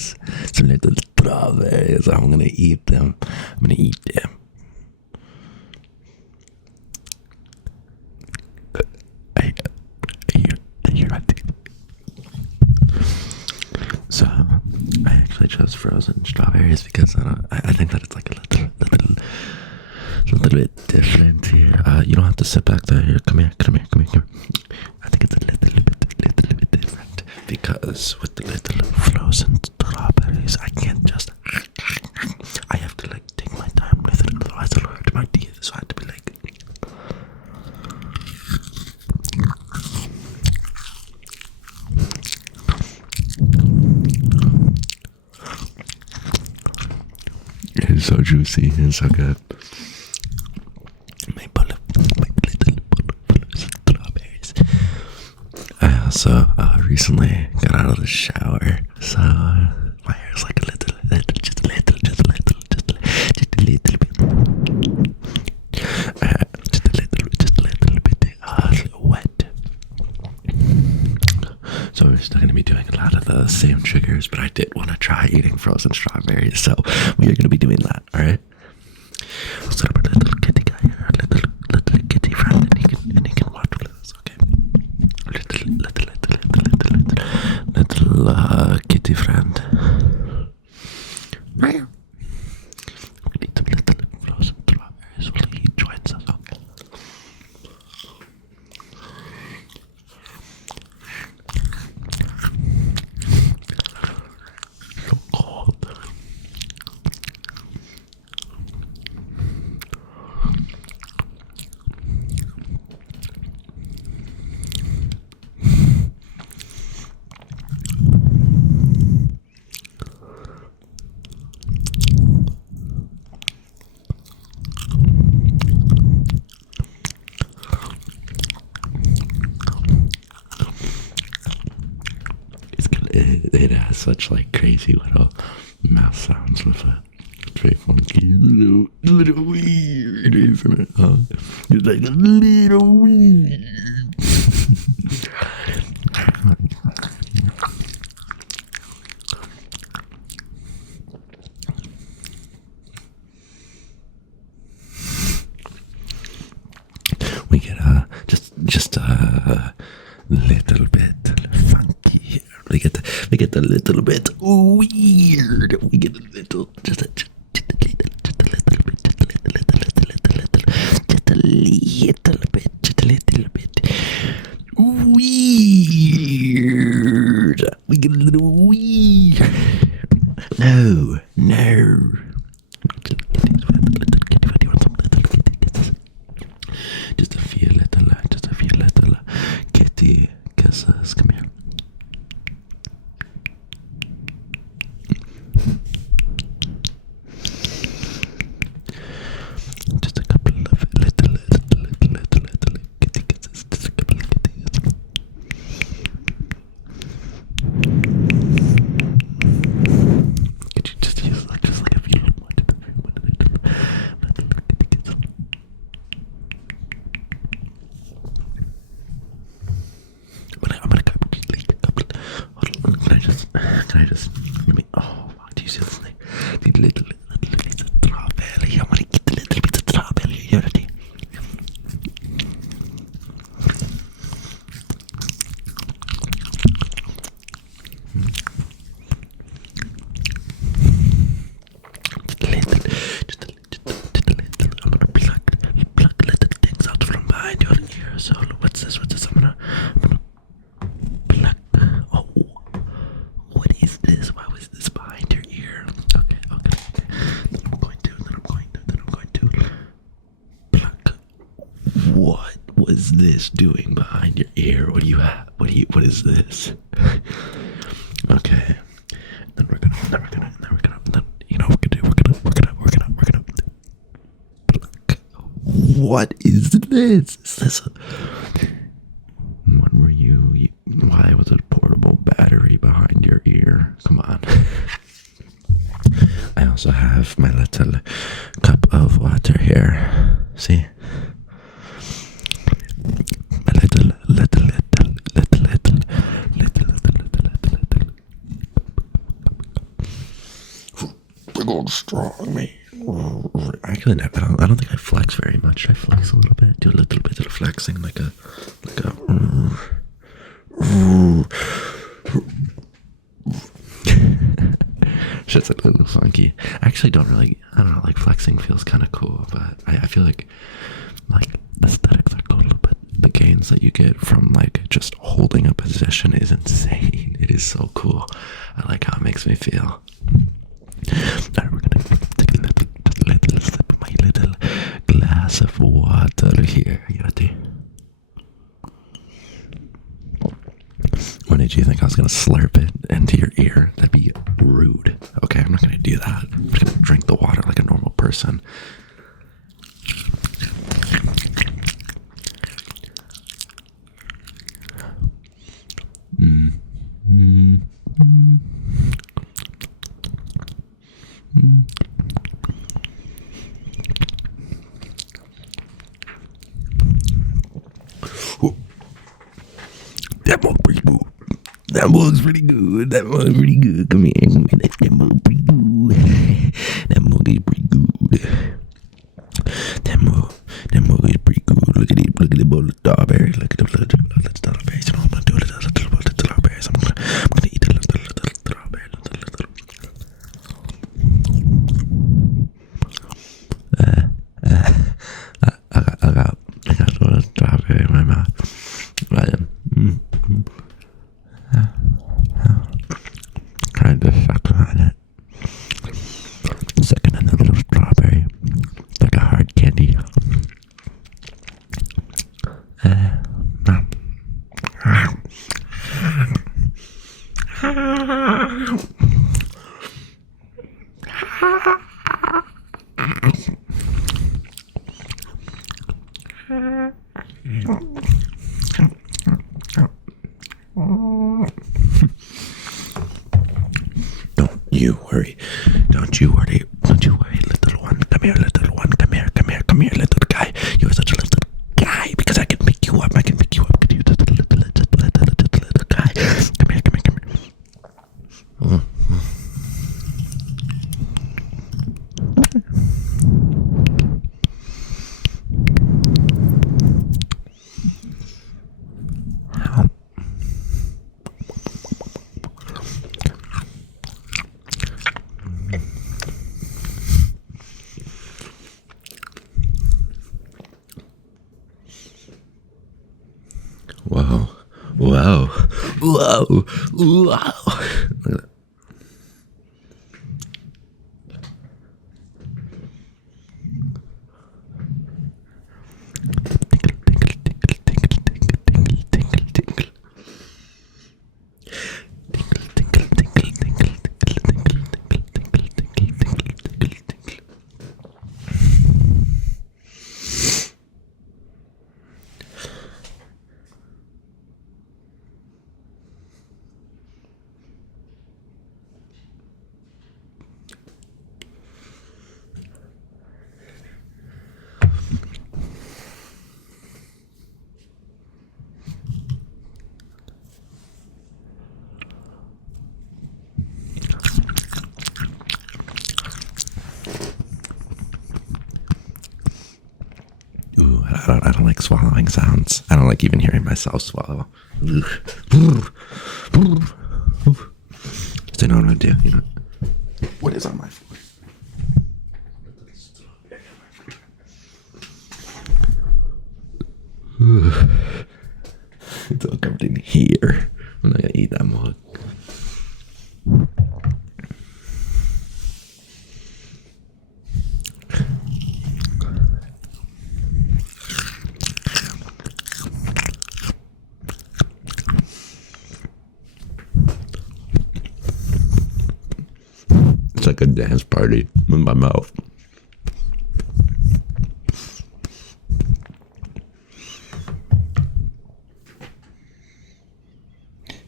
strawberries. Some little strawberries. I'm gonna eat them. I'm gonna eat them. So I actually chose frozen strawberries because I think that it's like a little bit different here. You don't have to sit back there. Here, come here. I think it's a little bit different because with the little frozen strawberries, I can't just. I have to like take my time with it, otherwise it'll hurt my teeth. So I have to be like. It's so juicy and so good. My little bowl of strawberries. I also recently got out of the shower, so my hair's like just a little bit, just a little bit, just a little wet. So we're still going to be doing a lot of the same triggers, but I did want to try eating frozen strawberries, so we are going to be doing that, alright? Let's set up a little kitty guy here, a little kitty friend, and he can watch with us, okay? Little kitty friend. We need some little frozen strawberries while he joins us, okay? So cold. It has such like crazy little mouth sounds with it. It's very funky, little weird, isn't it? Huh? It's like a little weird. We get just a little bit funky here. We get a little bit weird. We get a little, just a little bit, just a little bit, weird. We get a little weird. No. Just a few little kitty kisses. Come here. Just a couple of little kitty kisses. Just a couple of kitties. Could you just use like a few little more kitty kisses? I'm gonna go leak a couple. Hold on, can I just give me? Oh, do you see this thing? The little strawberry. I wanna get the little bit of strawberry. You ready? Just a little. I'm gonna pluck little things out from behind your ear. So what's this? I'm gonna pluck. Oh, what is this? Why was this behind your ear? Okay. Then I'm going to pluck. What was this doing behind your ear? What do you have? What is this? Okay. Then we're gonna you know what we're gonna pluck. What is this? Is this when were you? Why was a portable battery behind your ear? Come on. I also have my little cup of water here. See? My little old strong man. Actually, I don't think I flex very much. I flex a little bit. Do a little bit of flexing, like a. Shit's a little funky. I actually don't really. I don't know. Like flexing feels kind of cool, but I feel like aesthetics are cool, but the gains that you get from like just holding a position is insane. It is so cool. I like how it makes me feel. Alright, we're gonna take a little sip of my little glass of water here. You ready? When did you think I was gonna slurp it into your ear? That'd be rude. Okay, I'm not gonna do that. I'm just gonna drink the water like a normal person. That mug's pretty good. That mug's pretty good. That mug's pretty good. Come here. That mug's pretty good. That mug is pretty good. That mug is pretty good. Look at it. Look at the bowl of strawberries. Look at the little strawberries. You know what I'm gonna do? A little bowl of strawberries. I'm gonna eat a little strawberry. I got a little strawberry in my mouth. Tried to suck on it. Second on the little strawberry. Like a hard candy. Don't you worry. Don't you worry. Don't you worry, little one. Come here, little one. Come here, little guy. You are such a little guy because I can pick you up. You little guy. Come here. Whoa. Look at that. Ooh, I don't like swallowing sounds. I don't like even hearing myself swallow. So you know what I'm gonna do? You know what is on my floor? It's all covered in here. I'm not gonna eat that mug. It's like a dance party in my mouth.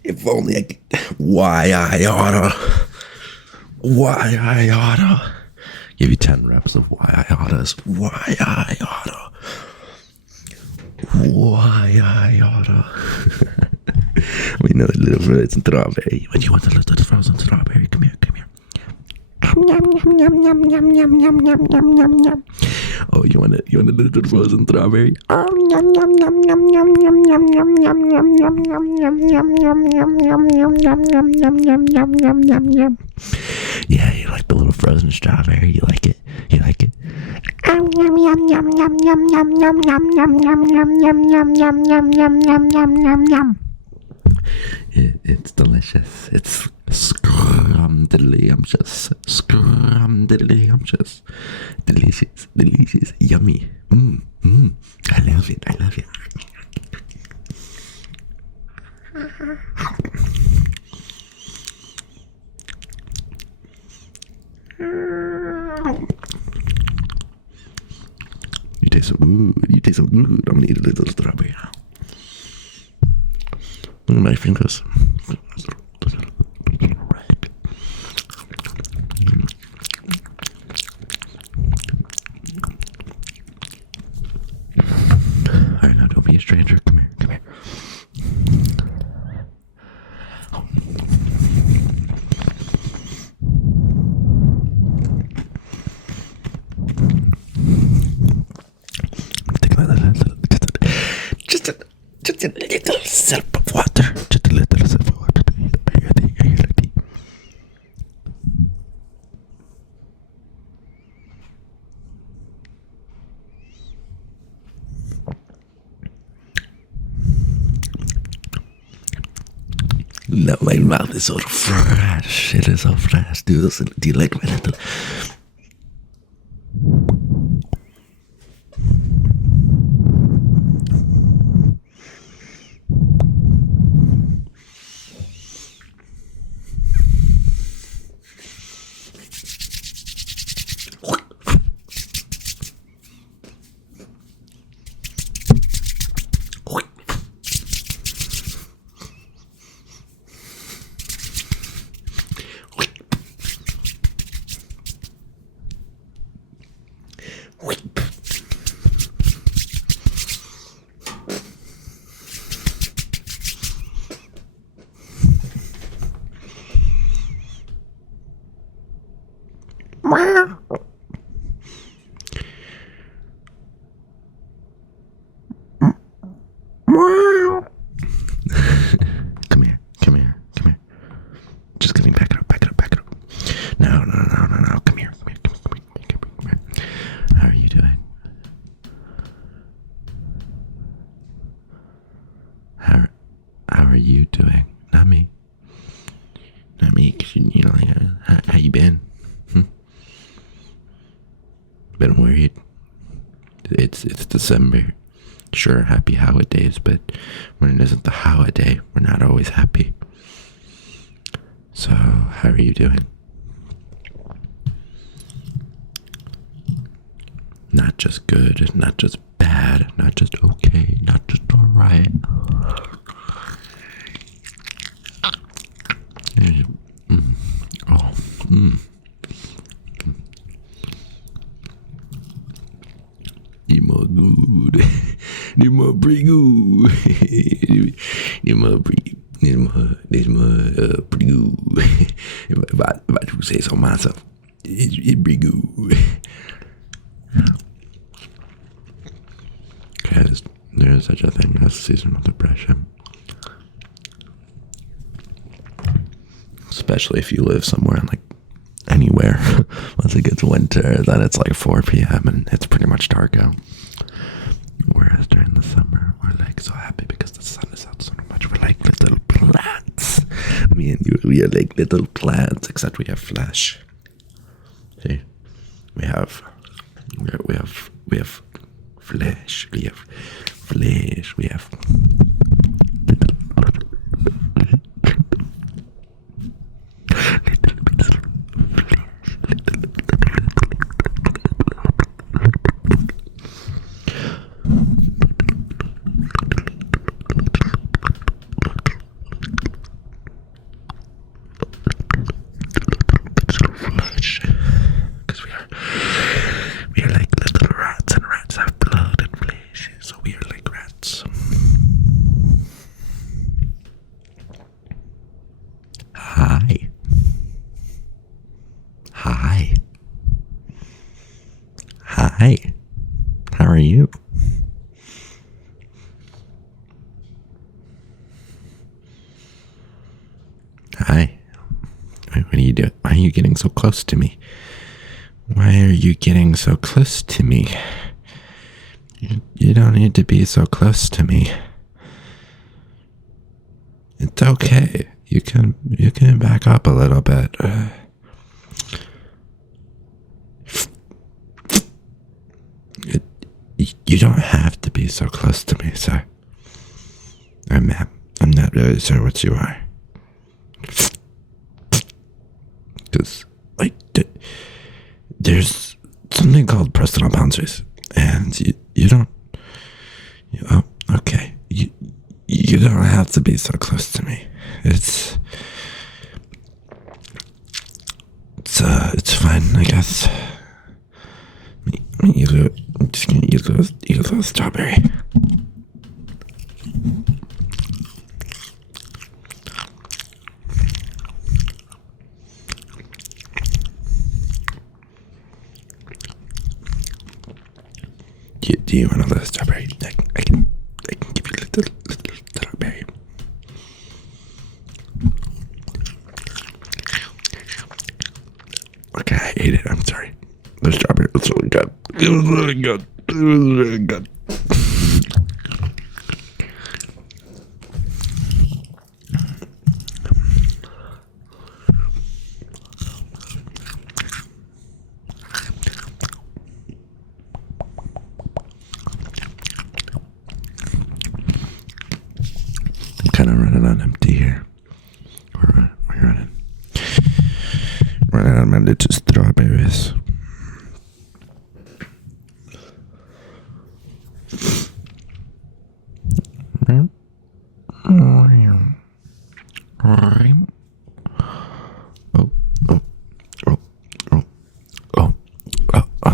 If only I could. Why I oughta give you 10 reps of why I oughtas. Why I oughta. We know a little frozen strawberry. When you want a little frozen strawberry, come here. Oh, you want a little frozen strawberry? Yeah, you like the little frozen strawberry? You like it? You like it? It's delicious. It's scrumdiddlyumptious. Scrumdiddlyumptious. Delicious. Delicious. Yummy. I love it. I love it. You taste so good. You taste so good. I'm gonna eat a little strawberry. Look at my fingers. Alright, now don't be a stranger. Come here. Come here. Just a little sip of water. Just a little sip of water. Are you ready? Are you ready? No, my mouth is so fresh. It is so fresh. Do you like my little... Come here. Just kidding. Back it up. No. Come here. How are you doing? How are you doing? Not me. Cause you know, like, how you been? Been worried. It's December. Sure, happy holidays, but when it isn't the holiday, we're not always happy. So, how are you doing? Not just good, not just bad, not just okay, not just alright. They're more good. They're more pretty good. They're more pretty good. If I do say so myself, it's pretty good. Because there is such a thing as seasonal depression. Especially if you live somewhere in, like, anywhere. Once it gets winter, then it's like 4 p.m. and it's pretty much dark out. Whereas during the summer, we're like so happy because the sun is out so much. We're like little plants. Me and you, we are like little plants, except we have flesh. See, we have flesh. We have flesh. We have. We are like little rats, and rats have blood and flesh, so we are like rats. Hi. How are you? Hi. What are you doing? Why are you getting so close to me? Why are you getting so close to me? You don't need to be so close to me. It's okay. You can back up a little bit. You don't have to be so close to me, sir. I'm not really sure what you are. Because, like, there's something called personal boundaries, and you don't. Oh, okay. You don't have to be so close to me. It's fine, I guess. I'm just gonna eat a little strawberry. Do you want a little strawberry? I can give you a little berry. Okay, I ate it. I'm sorry. The strawberry was really good. It was really good. It was really good. I'm kind of running on empty here. We're running on empty to strawberries.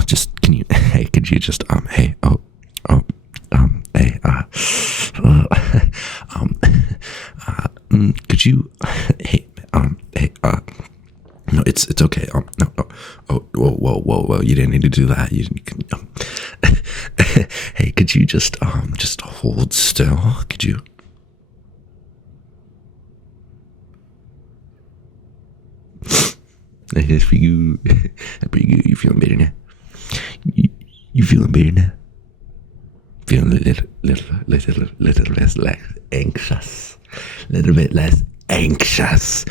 Just can you? Hey, could you just hey, hey, could you? Hey, no, it's okay. No, whoa, you didn't need to do that. Hey, could you just hold still? Could you? That's pretty good. That's pretty good. You feeling better now? You feeling better now? Feeling a little less anxious. A little bit less anxious.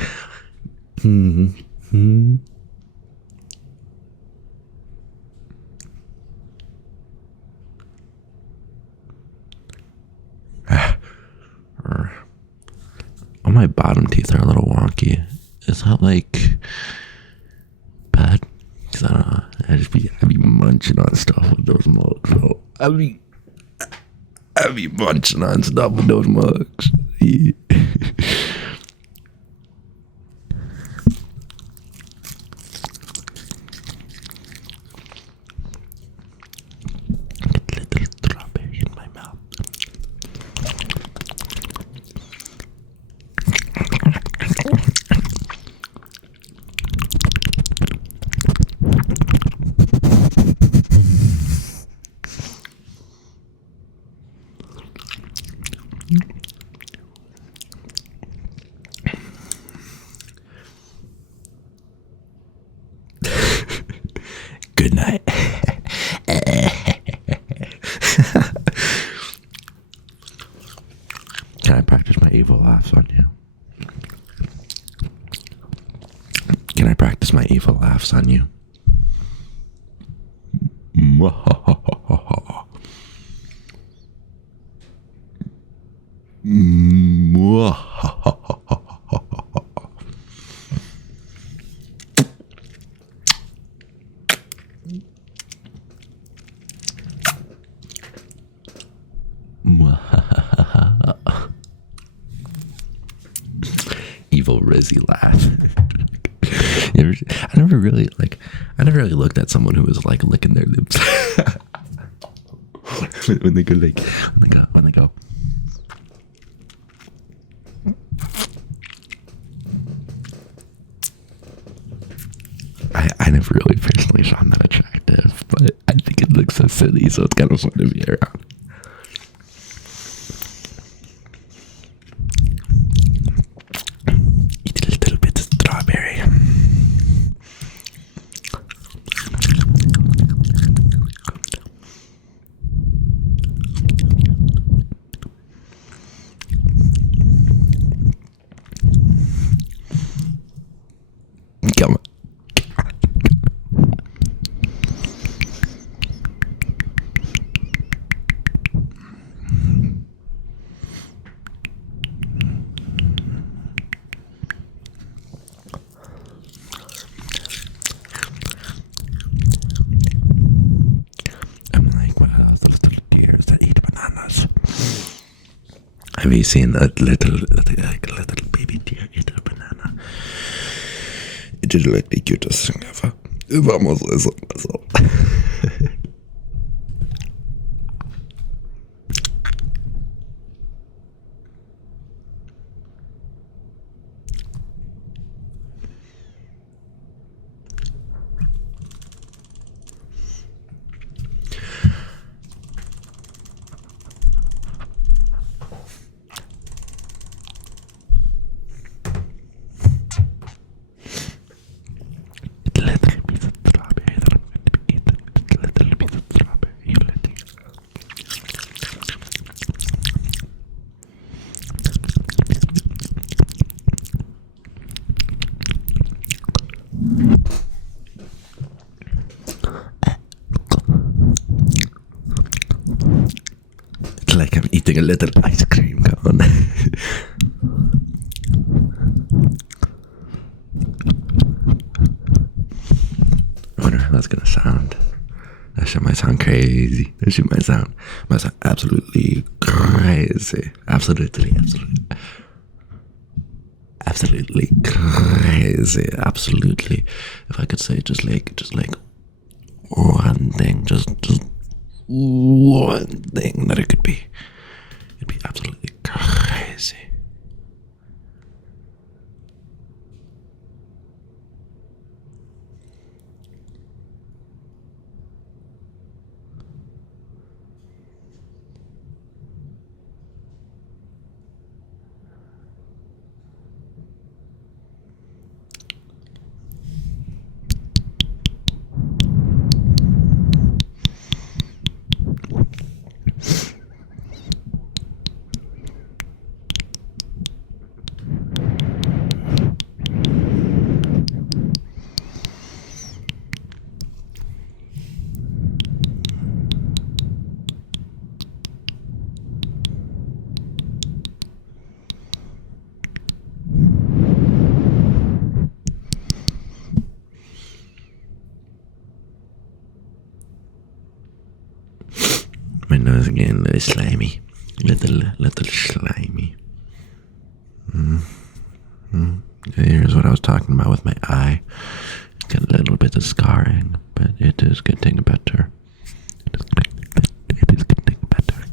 All my bottom teeth are a little wonky. Is that like bad? Cause I don't know. I'd be munching on stuff with those mugs. So I'd be munching on stuff with those mugs. Yeah. Get a little strawberry in my mouth. Good night. Can I practice my evil laughs on you? Can I practice my evil laughs on you? Evil Rizzy laugh. I never really looked at someone who was like licking their lips when they go. I never really personally found that attractive, but I think it looks silly, so it's kind of fun to be around. Eat a little bit of strawberry. Come on. I'm like one of those little deers that eat bananas. Have you seen that little baby deer eat a banana? It is like the cutest thing ever. Vamos a eso. It's like I'm eating a little ice cream cone. I wonder how that's gonna sound. That shit might sound crazy. That shit might sound absolutely crazy. Absolutely crazy. Absolutely. If I could say just like one thing, just one thing that it could be, it'd be absolutely crazy. My nose again, a little slimy. Little slimy. Here's what I was talking about with my eye. It's got a little bit of scarring, but it is getting better. It is getting better.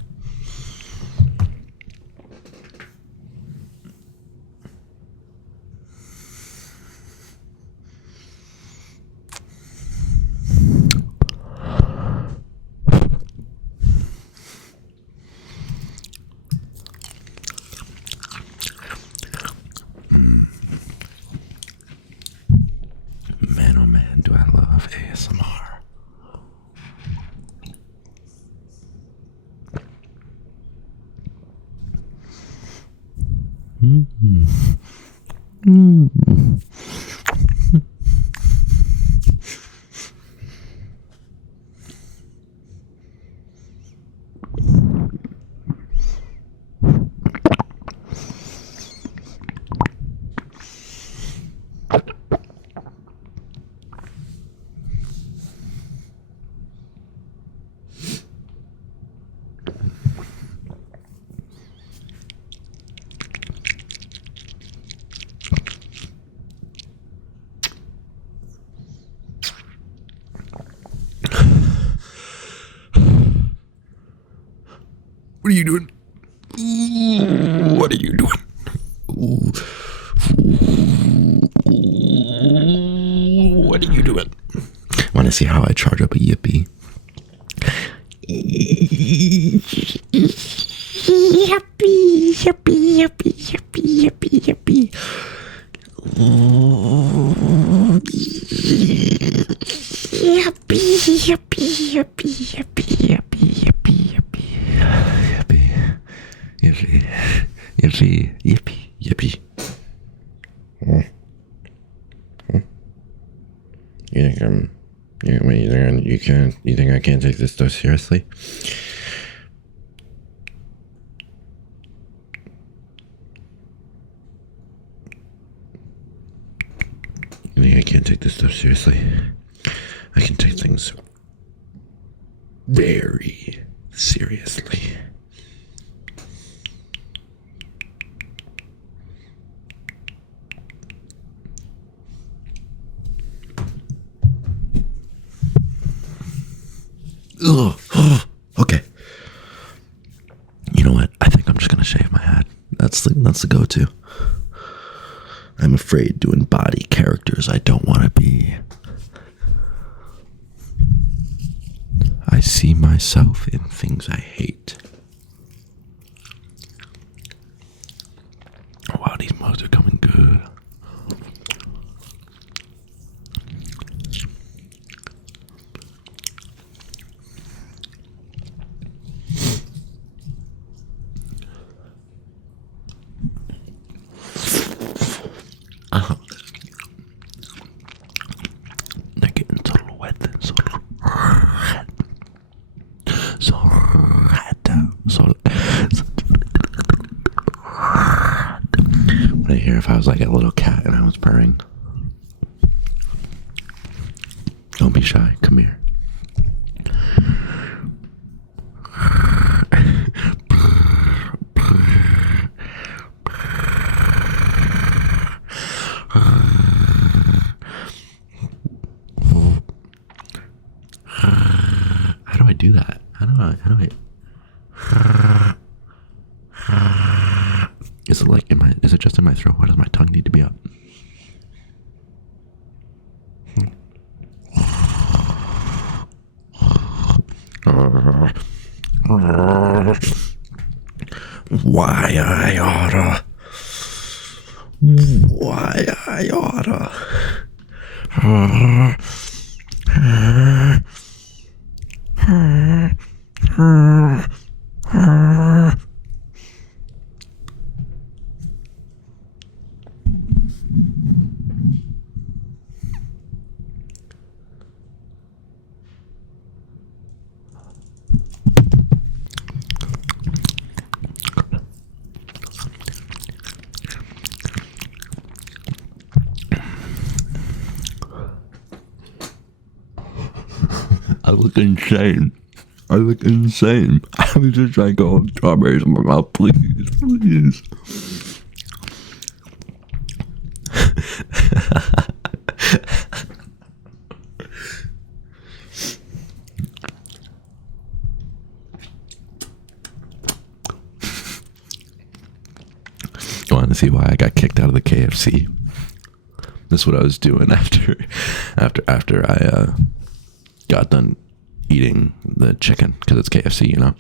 Man, oh man, do I love ASMR. What are you doing? Ooh, what are you doing? Ooh. What are you doing? Want to see how I charge up a yippee? Yuppie, yuppie, yuppie, yuppie, yuppie, yuppie. Yuppie, yuppie, yuppie, yuppie, yuppie, yuppie, yuppie. Yuppie, yuppie, yuppie, yuppie, yuppie. You think you think I can't take this stuff seriously? You think I can't take this stuff seriously? I can take things very seriously. Ugh. Okay. You know what? I think I'm just gonna shave my head. That's the go-to. I'm afraid to embody characters I don't want to be. I see myself in things I hate. Oh, wow, these mugs are coming good. They're getting so wet and so red. So when I hear if I was like a little cat and I was purring. Don't be shy, come here. How do I do that? How do I is it like is it just in my throat? Why does my tongue need to be up? Why I oughta. I look insane. I was just trying to go hold strawberries in my mouth. Please, please. You want to see why I got kicked out of the KFC? This is what I was doing after I got done eating the chicken, because it's KFC, you know.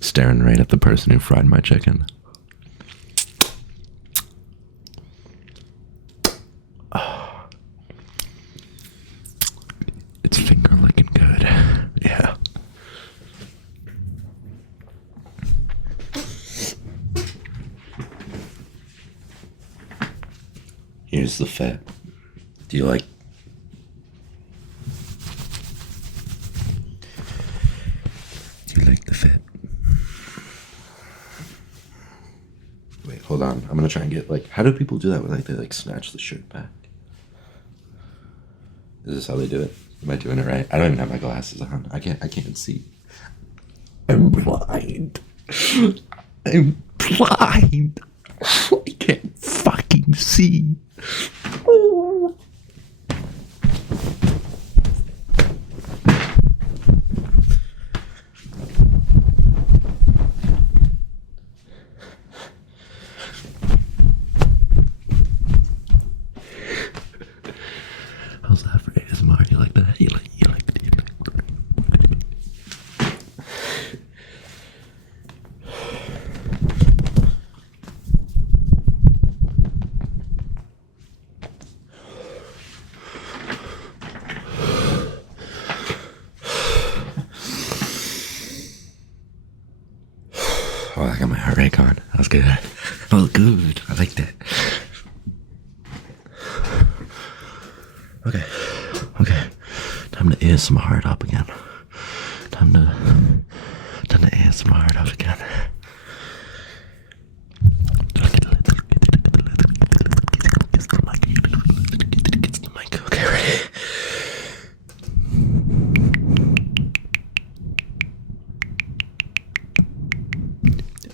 Staring right at the person who fried my chicken. Oh. It's finger licking good. Yeah. Here's the fat. Do you like? Do you like the fit? Wait, hold on. I'm gonna try and get like. How do people do that? When like they like snatch the shirt back? Is this how they do it? Am I doing it right? I don't even have my glasses on. I can't see. I'm blind. I'm blind. I can't fucking see. How's that for ASMR? got my heart rate on. That was good. That was good. I like that. Okay. Time to ease my heart up again. Time to ease my heart up again. Get the mic. Okay, ready?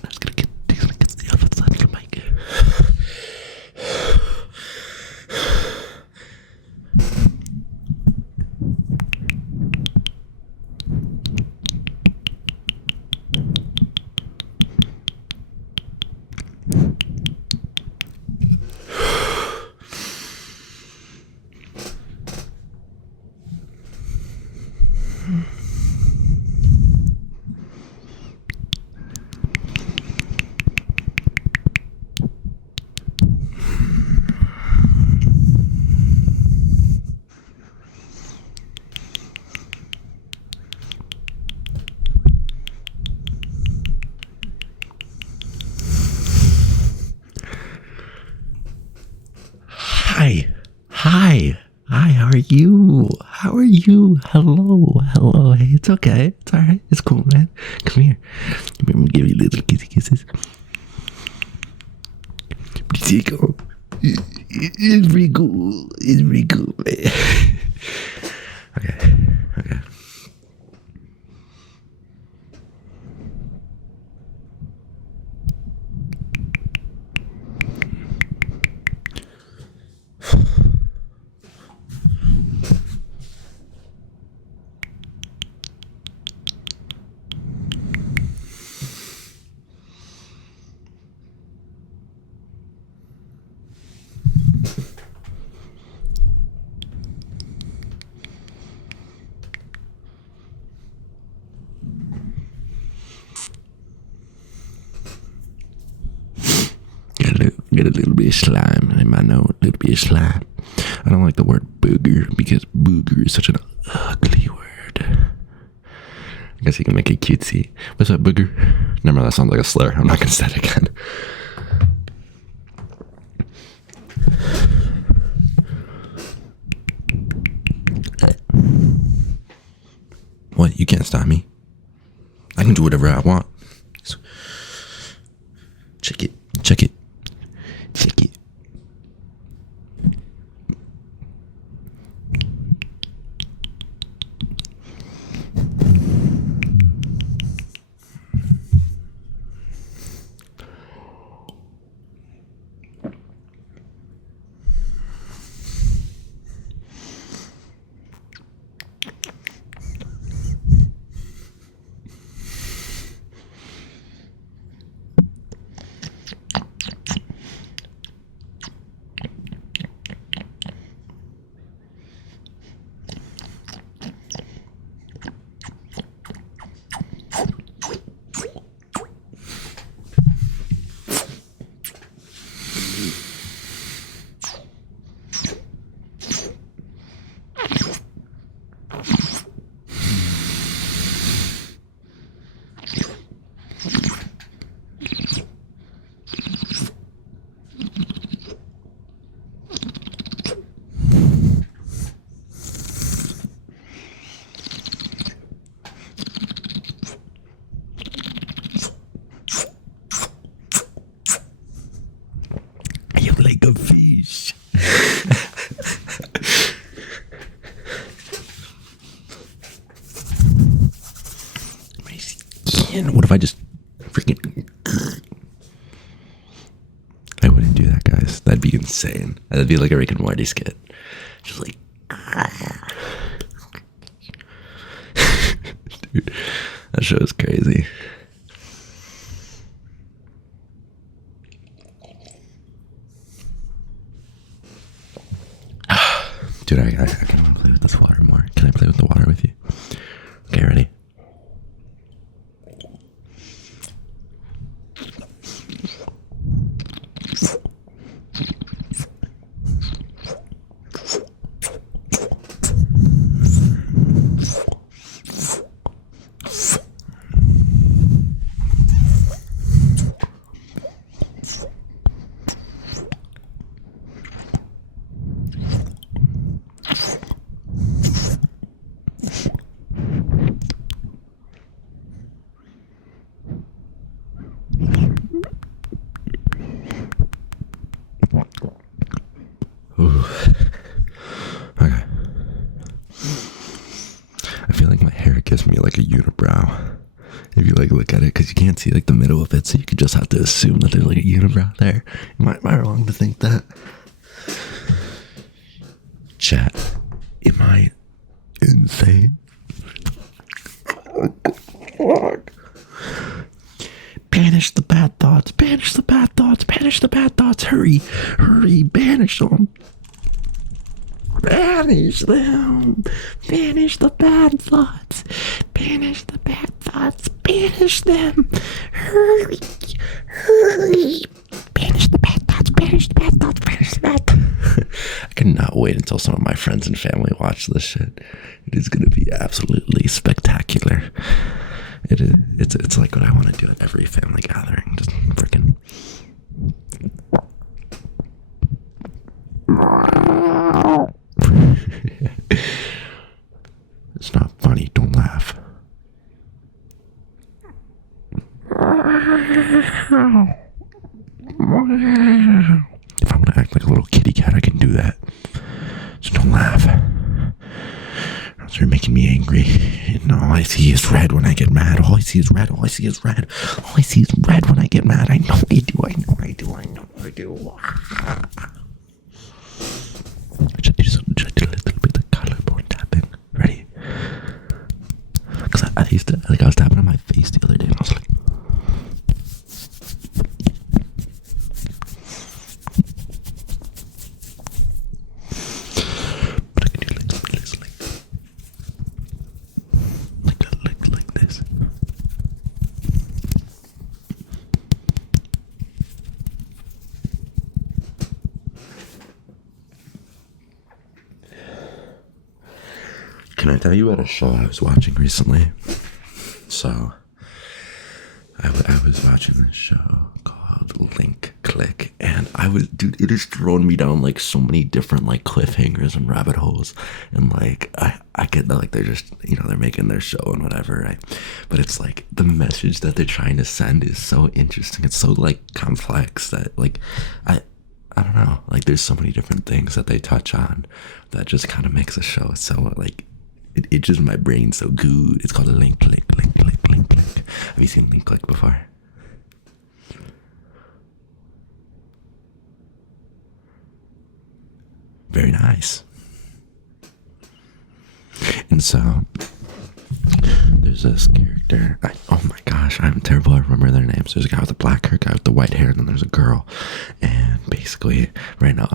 I'm just gonna get the other side of the mic. Hi, how are you? Hello, hey, it's okay, it's alright, it's cool, man. Come here, I'm gonna give you little kisses. It's pretty cool, man. Okay. Get a little bit of slime in my nose, a little bit of slime. I don't like the word booger because booger is such an ugly word. I guess you can make it cutesy. What's up, booger? Never mind, that sounds like a slur. I'm not gonna say it again. What? You can't stop me. I can do whatever I want. Check it. Like a fish. My skin. What if I just freaking... I wouldn't do that, guys. That'd be insane. That'd be like a Rick and Morty skit. Just like... Dude, that show is crazy. Dude, I can play with this water more. Can I play with the water with you? Okay, ready? if you like look at it, because you can't see like the middle of it, so you could just have to assume that there's like a unibrow there. Am I wrong to think that? Chat, am I insane? Banish the bad thoughts, banish the bad thoughts, banish the bad thoughts. Hurry, hurry, banish them. Banish them. Banish the bad thoughts. Banish the bad thoughts. Banish them. Hurry, hurry. Banish the bad thoughts, banish the bad thoughts, banish the bad thoughts. I cannot wait until some of my friends and family watch this shit. It is going to be absolutely spectacular. It's like what I want to do at every family gathering. Just freaking. It's not funny. Don't laugh. If I want to act like a little kitty cat, I can do that. So don't laugh. You're making me angry. And all I see is red when I get mad. All I see is red. All I see is red. All I see is red when I get mad. I know I do. I know I do. I know I do. Should I do a little bit of collarbone tapping? Ready? Because I used to, like, I was tapping on my face the other day and I was like, but I can do like this, like this. Can I tell you about a show I was watching recently? So, I was watching this show called Link Click, and dude, it has thrown me down like so many different like cliffhangers and rabbit holes, and like I get that like they're just, they're making their show and whatever, right? But it's like the message that they're trying to send is so interesting. It's so like complex that like I don't know, like there's so many different things that they touch on that just kind of makes a show so like it itches my brain so good. It's called Link Click, Link Click, Link Click. Have you seen Link Click before? Very nice. And so there's this character. Oh my gosh, I'm terrible at remembering their names. There's a guy with the black hair, a guy with the white hair, and then there's a girl. And basically, right now,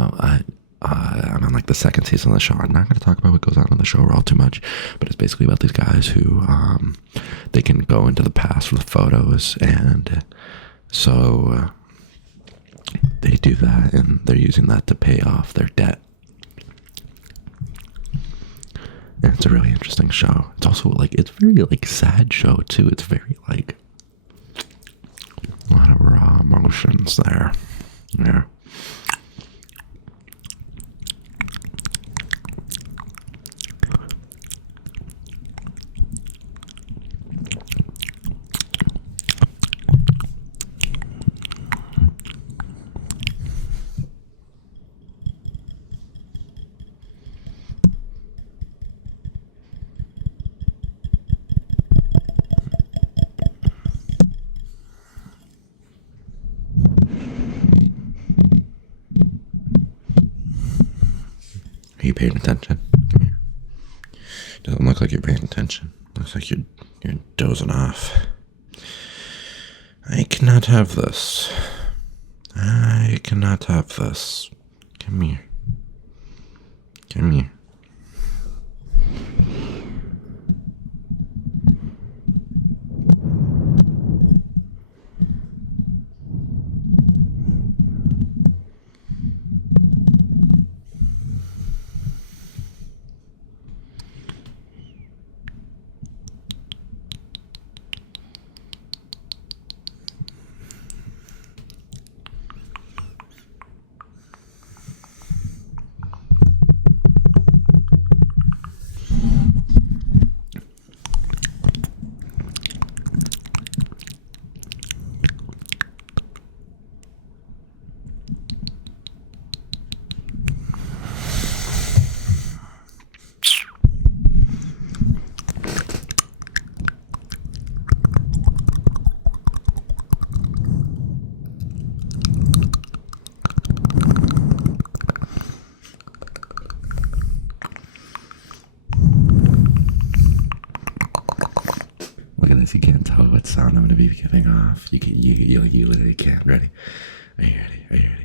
I'm on like the second season of the show. I'm not going to talk about what goes on in the show all too much, but it's basically about these guys who they can go into the past with photos, and so they do that, and they're using that to pay off their debt. And it's a really interesting show. It's also like, it's very like sad show too. It's very like a lot of raw emotions there. Yeah. Are you paying attention? Come here. Doesn't look like you're paying attention. Looks like you're dozing off. I cannot have this. I cannot have this. Come here. Come here. this. You can't tell what sound I'm gonna be giving off. You literally can't. Ready? Are you ready? Are you ready?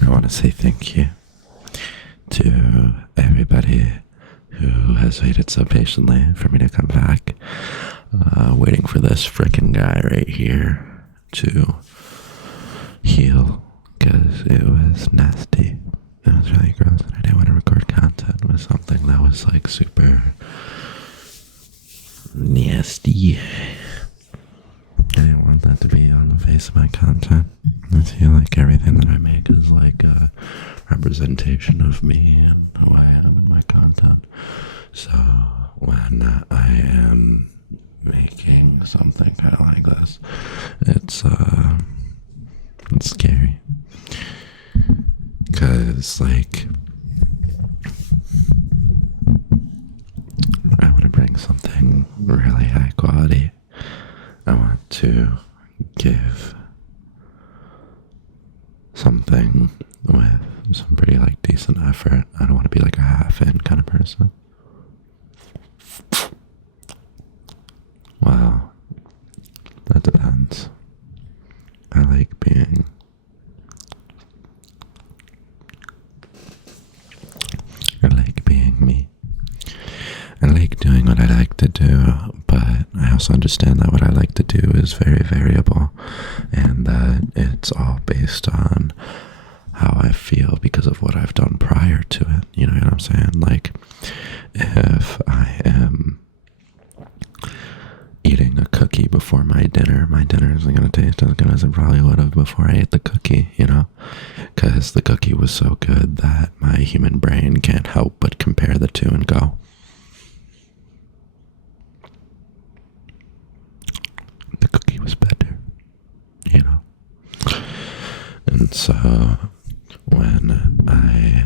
I want to say thank you to everybody who has waited so patiently for me to come back. Waiting for this frickin' guy right here to heal, because it was nasty. It was really gross, and I didn't want to record content with something that was like super nasty. I didn't want that to be on the face of my content. I feel like everything that I make is like a representation of me and who I am in my content. So when I am making something kind of like this, it's scary. Because like I want to bring something really high quality. I want to give something with some pretty like decent effort. I don't want to be like a half-in kind of person. Well, that depends. I like being me. I like doing what I like to do, but I also understand that what I like to do is very variable, and that it's all based on how I feel because of what I've done prior to it. You know what I'm saying? Like, if I am eating a cookie before my dinner isn't going to taste as good as it probably would have before I ate the cookie, you know? Because the cookie was so good that my human brain can't help but compare the two and go, the cookie was better, you know? And so when I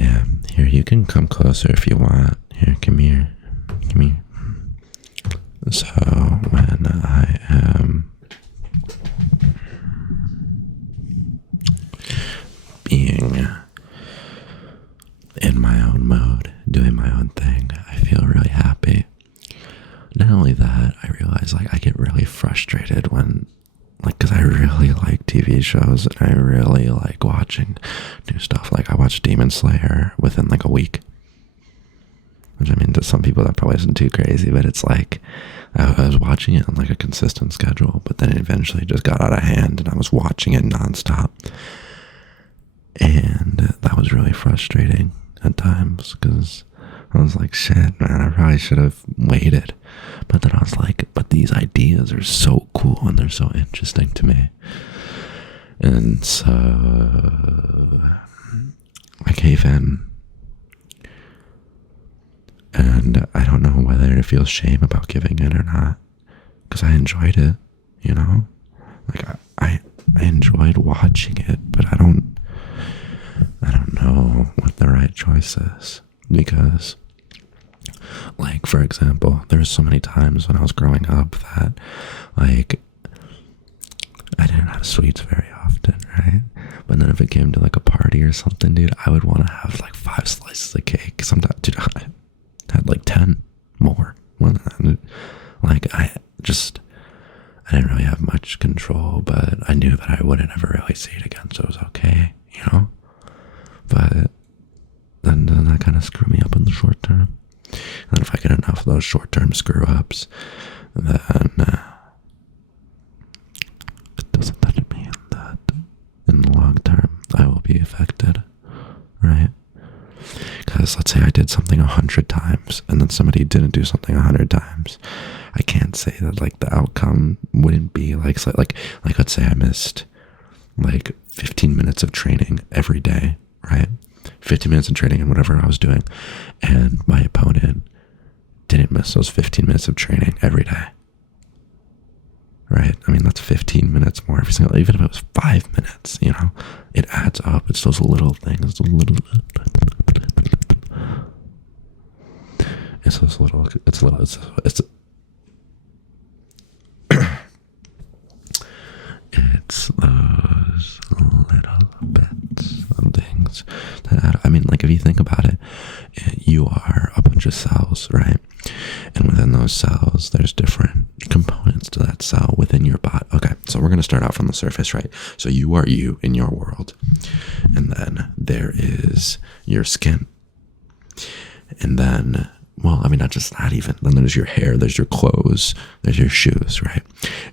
am here. You can come closer if you want. Here, come here. Come here. So when I am being in my own mode, doing my own thing, I feel really happy. Not only that, I realize like I get really frustrated when, like, because I really like TV shows and I really like watching new stuff. Like I watched Demon Slayer within like a week, which I mean to some people that probably isn't too crazy, but it's like I was watching it on like a consistent schedule, but then it eventually just got out of hand and I was watching it nonstop. And that was really frustrating at times because I was like, shit, man, I probably should have waited. But then I was like, but these ideas are so cool and they're so interesting to me. And so I gave in. And I don't know whether to feel shame about giving in or not, because I enjoyed it, you know? Like I enjoyed watching it, but I don't know what the right choice is, because like, for example, there's so many times when I was growing up that like I didn't have sweets very often, right? But then if it came to like a party or something, dude, I would want to have like 5 slices of cake. Sometimes, dude, I had like 10 more. Like I didn't really have much control, but I knew that I wouldn't ever really see it again, so it was okay, you know? But then doesn't that kind of screw me up in the short term? And if I get enough of those short-term screw-ups, then it doesn't touch me in the long term, I will be affected, right? Because let's say I did something 100 times and then somebody didn't do something 100 times. I can't say that like the outcome wouldn't be like let's say I missed like 15 minutes of training every day, right? 15 minutes of training in whatever I was doing, and my opponent didn't miss those 15 minutes of training every day, right? I mean, that's 15 minutes more every single, even if it was 5 minutes, you know, it adds up. It's those little things, it's those little bits of things that add. I mean, like if you think about it, you are a bunch of cells, right? And within those cells, there's different components to that cell within your body. Okay, so we're going to start out from the surface, right? So you are you in your world. And then there is your skin. And then, well, I mean, not just that even. Then there's your hair, there's your clothes, there's your shoes, right?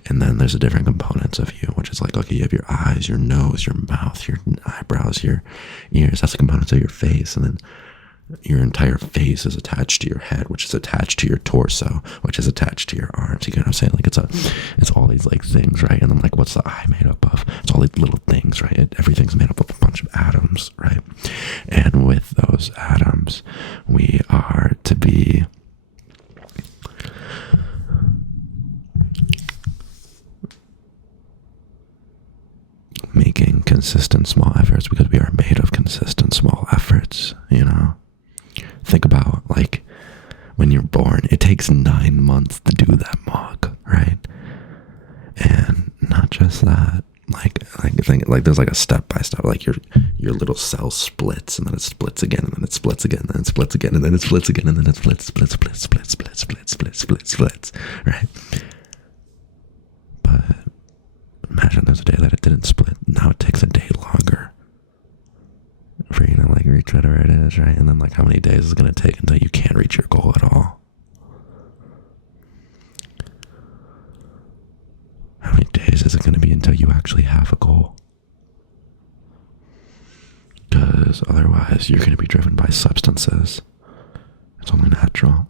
And then there's the different components of you, which is like, okay, you have your eyes, your nose, your mouth, your eyebrows, your ears. That's the components of your face. And then your entire face is attached to your head, which is attached to your torso, which is attached to your arms. You get what I'm saying? Like it's all these like things, right? And then like, what's the eye made up of? It's all these little things, right? Everything's made up of a bunch of atoms, right? And with those atoms, we are to be making consistent small efforts because we are made of consistent small efforts, you know? Think about like when you're born, it takes 9 months to do that mug, right? And not just that, think like there's like a step by step, like your little cell splits and then it splits again and then it splits again and then it splits again and then it splits again and then it splits, right? But imagine there's a day that it didn't split. Now it takes a day longer for you to like reach whatever it is, right? And then like how many days is it going to take until you can't reach your goal at all? How many days is it going to be until you actually have a goal? Because otherwise you're going to be driven by substances. It's only natural.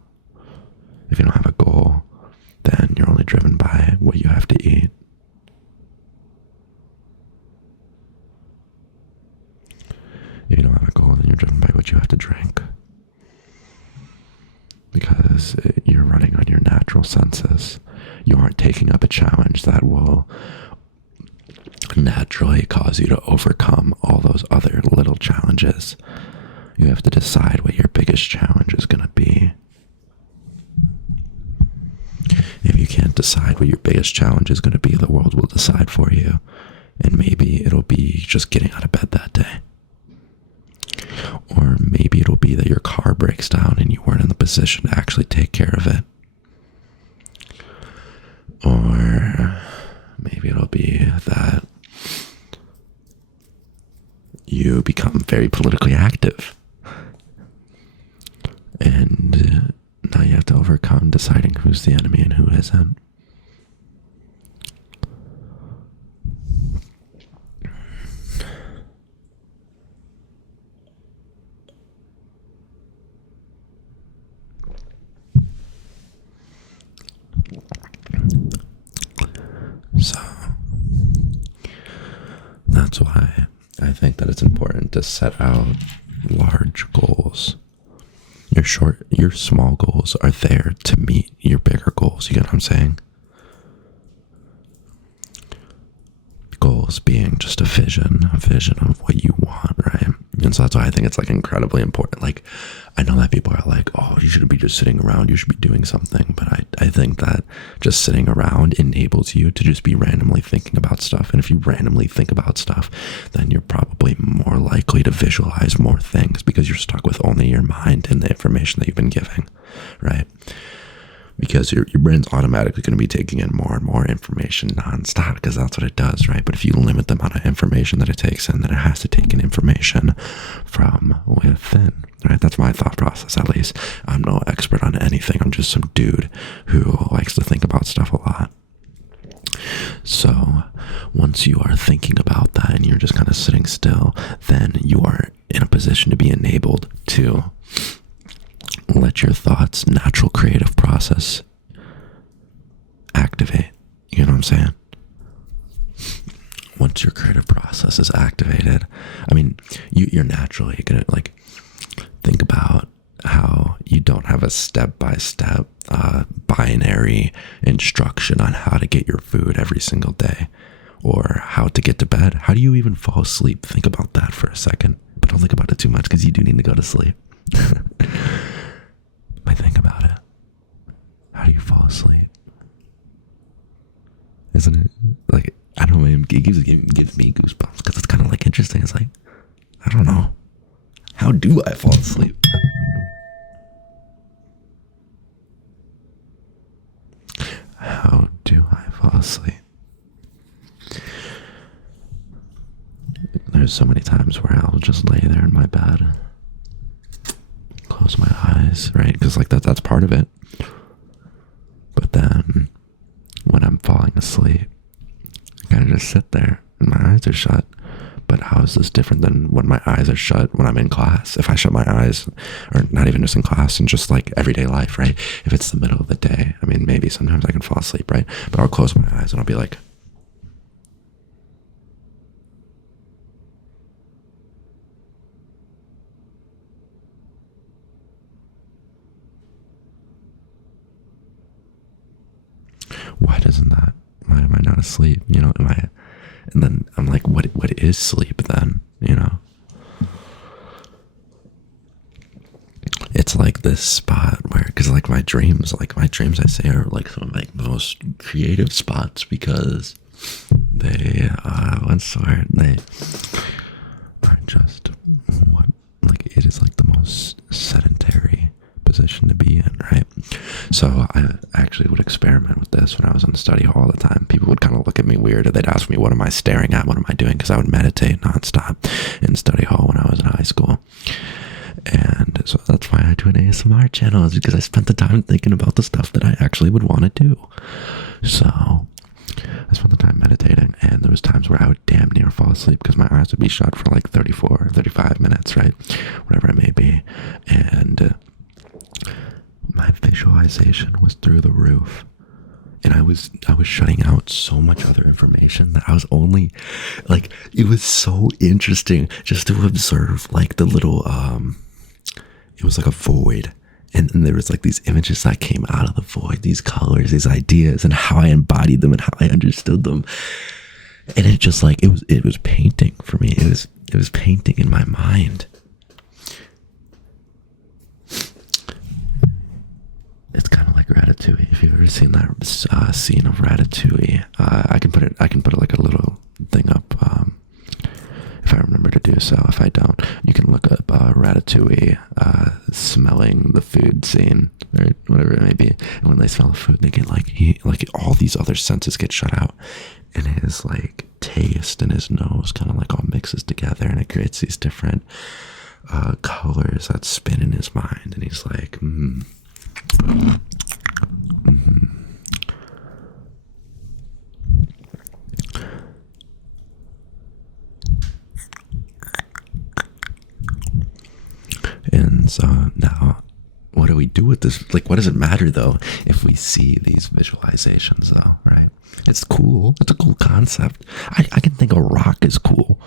If you don't have a goal, then you're only driven by what you have to eat. If you don't have a goal, then you're driven by what you have to drink. because you're running on your natural senses. You aren't taking up a challenge that will naturally cause you to overcome all those other little challenges. You have to decide what your biggest challenge is going to be. If you can't decide what your biggest challenge is going to be, the world will decide for you. And maybe it'll be just getting out of bed that day. Or maybe it'll be that your car breaks down and you weren't in the position to actually take care of it. Or maybe it'll be that you become very politically active. And now you have to overcome deciding who's the enemy and who isn't. So that's why I think that it's important to set out large goals. Your small goals are there to meet your bigger goals. You get what I'm saying? Goals being just a vision of what you want, right? And so that's why I think it's like incredibly important. Like, I know that people are like, oh, you shouldn't be just sitting around, you should be doing something. But I think that just sitting around enables you to just be randomly thinking about stuff. And if you randomly think about stuff, then you're probably more likely to visualize more things because you're stuck with only your mind and the information that you've been giving, right? Because your brain's automatically going to be taking in more and more information nonstop because that's what it does, right? But if you limit the amount of information that it takes in, then it has to take in information from within, right? That's my thought process, at least. I'm no expert on anything. I'm just some dude who likes to think about stuff a lot. So once you are thinking about that and you're just kind of sitting still, then you are in a position to be enabled to let your thoughts' natural creative process activate. You know what I'm saying? Once your creative process is activated, I mean, you're naturally gonna like think about how you don't have a step-by-step binary instruction on how to get your food every single day or how to get to bed. How do you even fall asleep? Think about that for a second, but don't think about it too much because you do need to go to sleep. But think about it. How do you fall asleep? Isn't it like, I don't know, it gives me goosebumps because it's kind of like interesting. It's like, I don't know. How do I fall asleep? How do I fall asleep? There's so many times where I'll just lay there in my bed, close my eyes, right? Because like that's part of it. But then when I'm falling asleep, I kind of just sit there and my eyes are shut. But how is this different than when my eyes are shut when I'm in class? If I shut my eyes, or not even just in class, and just like everyday life, right? If it's the middle of the day, I mean, maybe sometimes I can fall asleep, right? But I'll close my eyes and I'll be like, why doesn't that? Why am I not asleep? You know, and then I'm like, what is sleep then? You know? It's like this spot where, because like my dreams I say are like some of like the most creative spots because they, what's the word? They are just what, like it is like the most sedentary position to be in, right? So I actually would experiment with this when I was in study hall all the time. People would kind of look at me weird, or they'd ask me, what am I staring at? What am I doing? Because I would meditate nonstop in study hall when I was in high school. And so that's why I do an ASMR channel, is because I spent the time thinking about the stuff that I actually would want to do. So I spent the time meditating, and there was times where I would damn near fall asleep because my eyes would be shut for like 34 or 35 minutes, right? Whatever it may be. And my visualization was through the roof, and I was shutting out so much other information that I was only like, it was so interesting just to observe like the little it was like a void And then there was like these images that came out of the void, these colors, these ideas, and how I embodied them and how I understood them. And it just like, it was painting for me. It was painting in my mind. It's kind of like Ratatouille. If you've ever seen that scene of Ratatouille, I can put like a little thing up, if I remember to do so. If I don't, you can look up Ratatouille smelling the food scene or whatever it may be. And when they smell the food, they get like all these other senses get shut out, and his like taste and his nose kind of like all mixes together, and it creates these different colors that spin in his mind, and he's like, And so now, what do we do with this? Like, what does it matter though if we see these visualizations though, right? It's cool. It's a cool concept. I can think a rock is cool,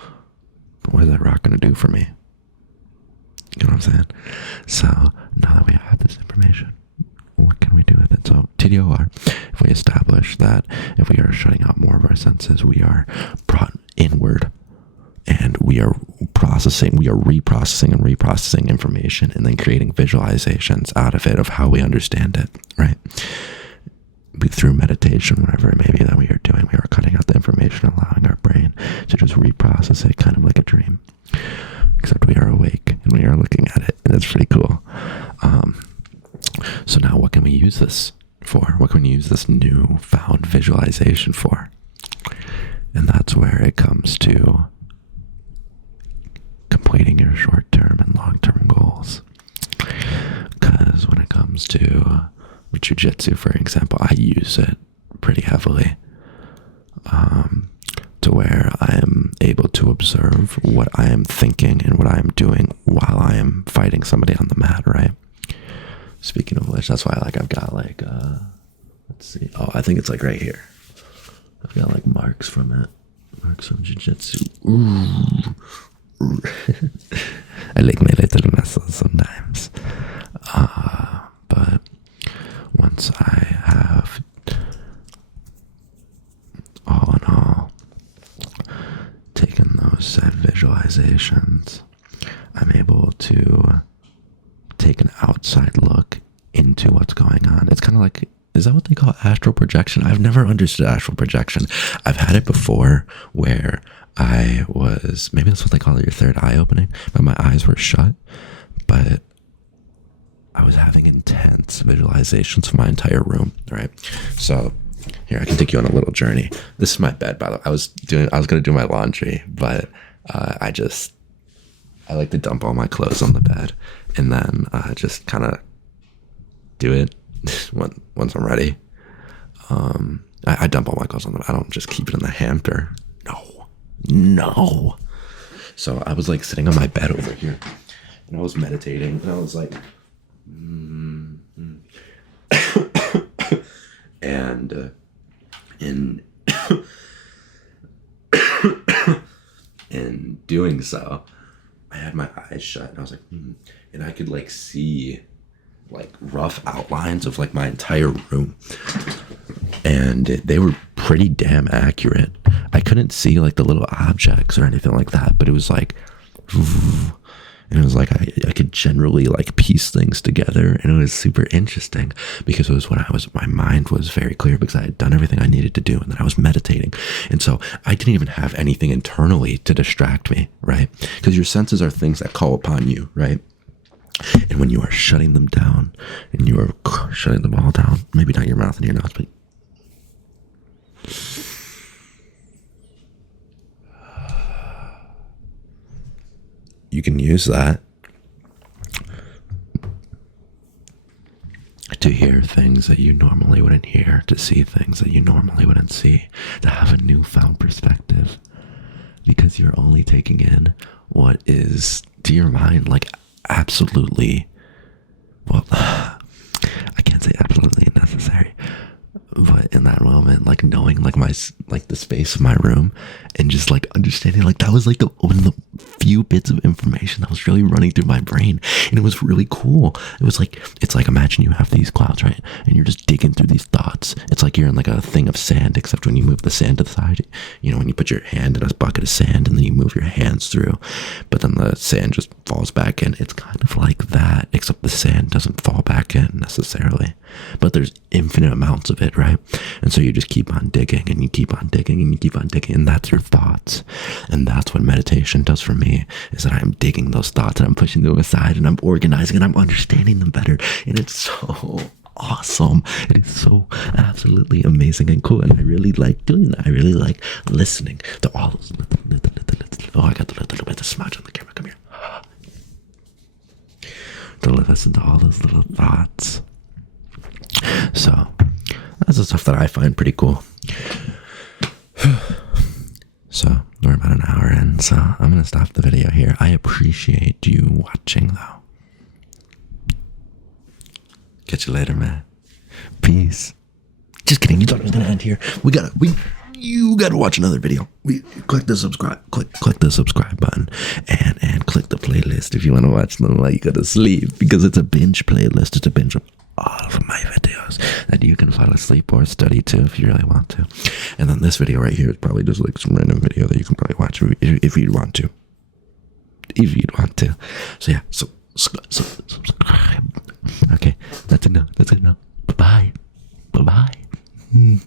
but what is that rock going to do for me? You know what I'm saying? So now that we have this information, what can we do with it? So TDOR, if we establish that if we are shutting out more of our senses, we are brought inward, and we are reprocessing and reprocessing information, and then creating visualizations out of it of how we understand it, right? Through meditation, whatever it may be that we are doing, we are cutting out the information, allowing our brain to just reprocess it, kind of like a dream, except we are awake and we are looking at it, and it's pretty cool. So now what can we use this for? What can we use this newfound visualization for? And that's where it comes to completing your short-term and long-term goals. Because when it comes to jiu-jitsu, for example, I use it pretty heavily, to where I am able to observe what I am thinking and what I am doing while I am fighting somebody on the mat, right? Speaking of which, that's why I've got like, let's see. Oh, I think it's like right here. I've got like marks from it. Marks from jiu-jitsu. Ooh. I like my little muscles sometimes. But once I have, all in all, taken those set visualizations, I'm able to take an outside look into what's going on. It's kind of like, is that what they call astral projection? I've never understood astral projection. I've had it before where I was, maybe that's what they call it, your third eye opening, but my eyes were shut, but I was having intense visualizations of my entire room, right? So here, I can take you on a little journey. This is my bed, by the way. I was going to do my laundry, but I like to dump all my clothes on the bed and then just kind of do it once I'm ready. I dump all my clothes on the bed. I don't just keep it in the hamper. No. So I was like sitting on my bed over here, and I was meditating, and I was like, and in doing so, I had my eyes shut, and I was like, and I could like see like rough outlines of like my entire room, and they were pretty damn accurate. I couldn't see like the little objects or anything like that, but it was like, and it was like I could generally like piece things together, and it was super interesting because it was when my mind was very clear because I had done everything I needed to do, and then I was meditating, and so I didn't even have anything internally to distract me, right? Because your senses are things that call upon you, right? And when you are shutting them down, and you are shutting them all down, maybe not your mouth and your nose, but you can use that to hear things that you normally wouldn't hear, to see things that you normally wouldn't see, to have a newfound perspective, because you're only taking in what is, to your mind, like absolutely, well, I can't say absolutely necessary, but in that moment, like knowing like the space of my room, and just like understanding like that was like one of the few bits of information that was really running through my brain, and it was really cool. It was like, it's like, imagine you have these clouds, right, and you're just digging through these thoughts. It's like you're in like a thing of sand, except when you move the sand to the side, you know, when you put your hand in a bucket of sand and then you move your hands through, but then the sand just falls back in. It's kind of like that, except the sand doesn't fall back in necessarily, but there's infinite amounts of it, right? And so you just keep on digging and you keep on digging and you keep on digging, and that's your thoughts. And that's what meditation does for me, is that I'm digging those thoughts and I'm pushing them aside and I'm organizing and I'm understanding them better, and it's so awesome. It is so absolutely amazing and cool, and I really like doing that. I really like listening to all those little oh, I got the little bit of smudge on the camera. Come here. To listen to all those little thoughts. So that's the stuff that I find pretty cool. So we're about an hour in, so I'm gonna stop the video here. I appreciate you watching though. Catch you later, man. Peace. Just kidding, you thought it was gonna end here. You gotta watch another video. Click the subscribe button and click the playlist if you want to watch them while you go to sleep, because it's a binge playlist. It's a binge of all of my videos that you can fall asleep or study to if you really want to. And then this video right here is probably just like some random video that you can probably watch if you'd want to. If you'd want to. So yeah, so subscribe. Okay, that's it now. Bye-bye. Bye-bye.